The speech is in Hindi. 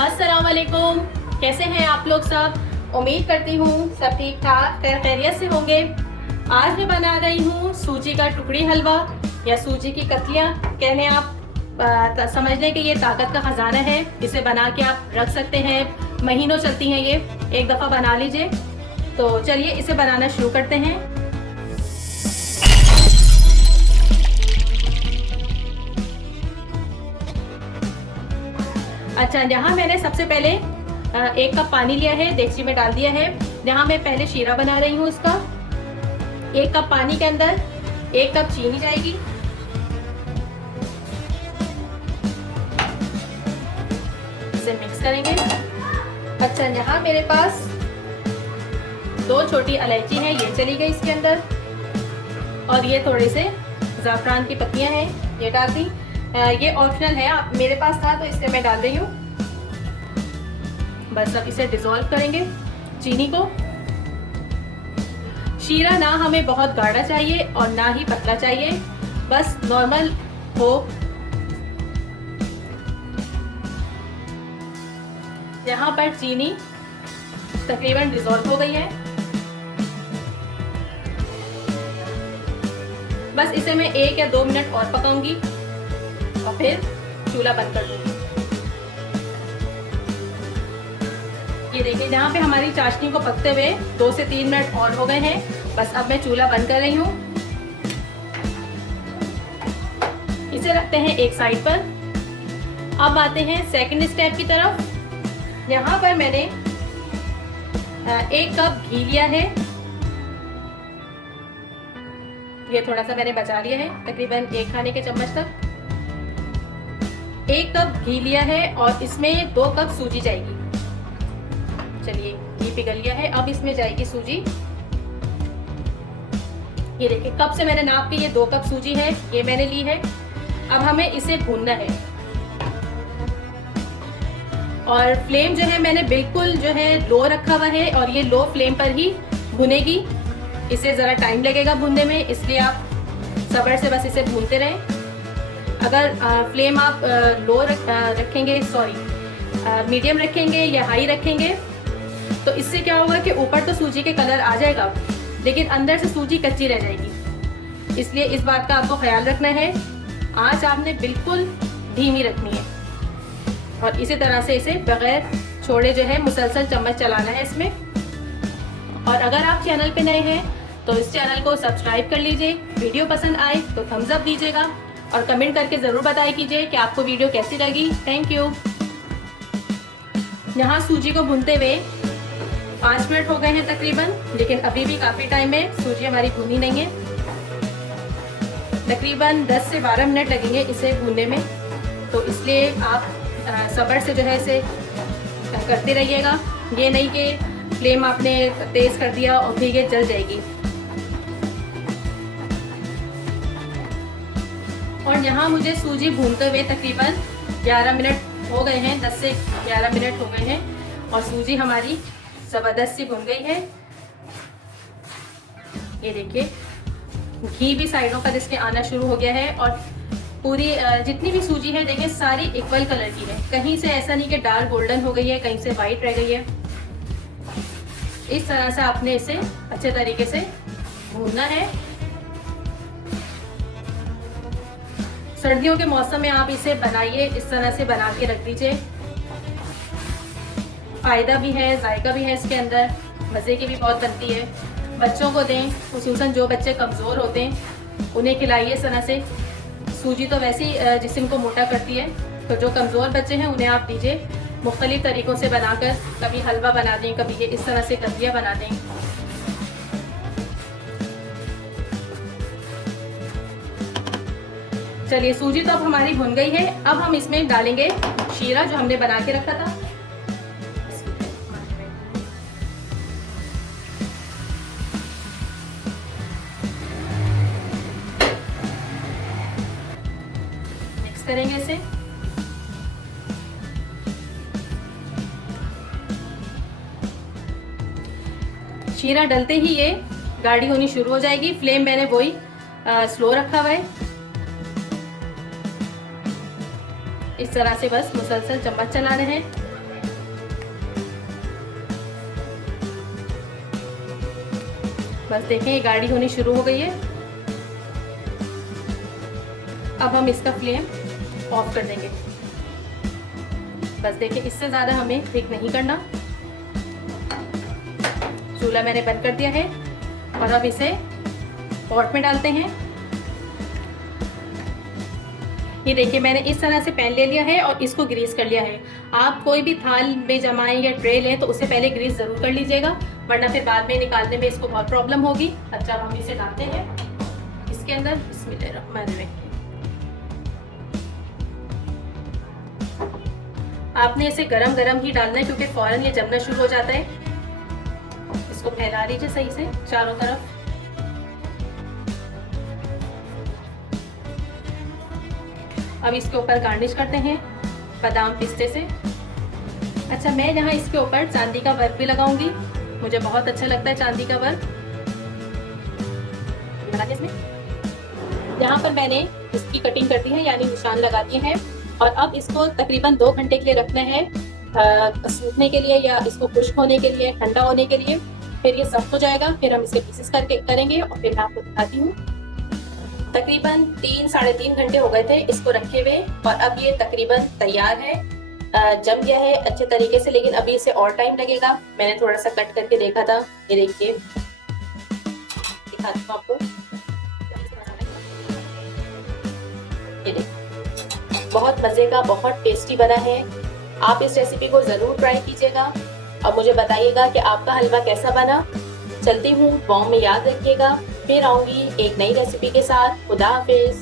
अस्सलाम वालेकुम। कैसे हैं आप लोग सब? उम्मीद करती हूँ सब ठीक ठाक खैरियत से होंगे। आज मैं बना रही हूँ सूजी का टुकड़ी हलवा या सूजी की कतलियाँ कहने आप। समझ लें कि ये ताकत का ख़जाना है। इसे बना के आप रख सकते हैं, महीनों चलती हैं ये। एक दफ़ा बना लीजिए। तो चलिए इसे बनाना शुरू करते हैं। अच्छा, यहाँ मैंने सबसे पहले 1 कप पानी लिया है, देगची में डाल दिया है। यहाँ मैं पहले शीरा बना रही हूँ उसका। 1 कप पानी के अंदर 1 कप चीनी जाएगी। इसे मिक्स करेंगे। अच्छा, यहाँ मेरे पास 2 छोटी इलायची है, ये चली गई इसके अंदर। और ये थोड़े से ज़ाफ़रान की पत्तियाँ हैं, ये डाल दी। ये ऑप्शनल है, आप मेरे पास था तो इसलिए मैं डाल रही हूँ। बस अब इसे डिज़ोल्व करेंगे चीनी को। शीरा ना हमें बहुत गाढ़ा चाहिए और ना ही पतला चाहिए, बस नॉर्मल हो। यहाँ पर चीनी तकरीबन डिज़ोल्व हो गई है। बस इसे मैं 1 या 2 मिनट और पकाऊंगी और फिर चूल्हा बंद कर दूंगी। ये देखिए, यहाँ पे हमारी चाशनी को पकते हुए 2 से 3 मिनट और हो गए हैं। बस अब मैं चूल्हा बंद कर रही हूँ। इसे रखते हैं एक साइड पर। अब आते हैं सेकंड स्टेप की तरफ। यहाँ पर मैंने 1 कप घी लिया है। ये थोड़ा सा मैंने बचा लिया है, तकरीबन 1 खाने के चम्मच तक। 1 कप घी लिया है और इसमें 2 कप सूजी जाएगी। चलिए, घी पिघल लिया है, अब इसमें जाएगी सूजी। ये देखिए, कप से मैंने नाप के ये 2 कप सूजी है, ये मैंने ली है। अब हमें इसे भूनना है और फ्लेम जो है मैंने बिल्कुल जो है लो रखा हुआ है और ये लो फ्लेम पर ही भुनेगी। इसे ज़रा टाइम लगेगा भूनने में, इसलिए आप सब्र से बस इसे भूनते रहें। अगर फ्लेम आप लो रखेंगे, मीडियम रखेंगे या हाई रखेंगे तो इससे क्या होगा कि ऊपर तो सूजी के कलर आ जाएगा लेकिन अंदर से सूजी कच्ची रह जाएगी। इसलिए इस बात का आपको ख्याल रखना है। आंच आपने बिल्कुल धीमी रखनी है और इसी तरह से इसे बगैर छोड़े जो है मुसलसल चम्मच चलाना है इसमें। और अगर आप चैनल पे नए हैं तो इस चैनल को सब्सक्राइब कर लीजिए। वीडियो पसंद आए तो थम्स अप दीजिएगा और कमेंट करके ज़रूर बताया कीजिए कि आपको वीडियो कैसी लगी। Thank you. यहाँ सूजी को भूनते हुए 5 मिनट हो गए हैं तकरीबन, लेकिन अभी भी काफ़ी टाइम है, सूजी हमारी भुनी नहीं है। तकरीबन 10 से 12 मिनट लगेंगे इसे भूनने में, तो इसलिए आप सब्र से जो है इसे करते रहिएगा। ये नहीं कि फ्लेम आपने तेज़ कर दिया और फिर ये जल जाएगी। और यहाँ मुझे सूजी भूनते हुए तकरीबन 11 मिनट हो गए हैं, 10 से 11 मिनट हो गए हैं और सूजी हमारी ज़बरदस्त सी भुन गई है। ये देखिए, घी भी साइडों पर इसके आना शुरू हो गया है और पूरी जितनी भी सूजी है देखिए सारी इक्वल कलर की है। कहीं से ऐसा नहीं कि डार्क गोल्डन हो गई है, कहीं से वाइट रह गई है। इस तरह से आपने इसे अच्छे तरीके से भूनना है। सर्दियों के मौसम में आप इसे बनाइए, इस तरह से बना के रख दीजिए। फ़ायदा भी है, जायका भी है इसके अंदर, मज़े की भी बहुत बनती है। बच्चों को दें, खुसूसन जो बच्चे कमज़ोर होते हैं उन्हें खिलाइए इस तरह से। सूजी तो वैसे ही जिस्म को मोटा करती है, तो जो कमज़ोर बच्चे हैं उन्हें आप दीजिए। मुख्तलिफ़ तरीक़ों से बनाकर, कभी हलवा बना दें, कभी ये इस तरह से कतलियाँ बना दें। चलिए, सूजी तो अब हमारी भुन गई है। अब हम इसमें डालेंगे शीरा जो हमने बना के रखा था। मिक्स करेंगे इसे। शीरा डलते ही ये गाढ़ी होनी शुरू हो जाएगी। फ्लेम मैंने वही स्लो रखा हुआ है। इस तरह से बस मुसलसल चम्मच चला रहे हैं। बस देखें ये गाढ़ी होनी शुरू हो गई है। अब हम इसका फ्लेम ऑफ कर देंगे। बस देखिए इससे ज़्यादा हमें थिक नहीं करना। चूल्हा मैंने बंद कर दिया है और अब इसे पॉट में डालते हैं। ये देखिए मैंने इस तरह से पैन ले लिया है और इसको ग्रीस कर लिया है। आप कोई भी थाल में जमाएं या ट्रे लें तो उससे पहले ग्रीस ज़रूर कर लीजिएगा, वरना फिर बाद में निकालने में इसको बहुत प्रॉब्लम होगी। अच्छा हम इसे डालते हैं इसके अंदर। बिस्मिल्लाहिर्रहमानिर्रहीम। आपने इसे गरम गरम ही डालना है क्योंकि फ़ौरन ये जमना शुरू हो जाता है। इसको फैला लीजिए सही से चारों तरफ। अब इसके ऊपर गार्निश करते हैं बादाम पिस्ते से। अच्छा मैं यहाँ इसके ऊपर चांदी का वर्क भी लगाऊंगी, मुझे बहुत अच्छा लगता है चांदी का वर्क। इसमें यहाँ पर मैंने इसकी कटिंग कर दी है यानी निशान लगा दिए हैं और अब इसको तकरीबन 2 घंटे के लिए रखना है सूखने के लिए या इसको खुश्क होने के लिए, ठंडा होने के लिए। फिर ये सख्त हो जाएगा, फिर हम इसके पीसेस करके करेंगे और फिर मैं आपको दिखाती हूँ। तकरीबन 3-3.5 घंटे हो गए थे इसको रखे हुए और अब ये तकरीबन तैयार है, जम गया है अच्छे तरीके से। लेकिन अभी इसे और टाइम लगेगा। मैंने थोड़ा सा कट करके देखा था, ये देखिए दिखाती हूँ आपको। ये देखिए बहुत मज़े का, बहुत टेस्टी बना है। आप इस रेसिपी को ज़रूर ट्राई कीजिएगा और मुझे बताइएगा कि आपका हलवा कैसा बना। चलती हूँ, दुआओं में याद रखिएगा। फिर आऊँगी एक नई रेसिपी के साथ। खुदा हाफिज़।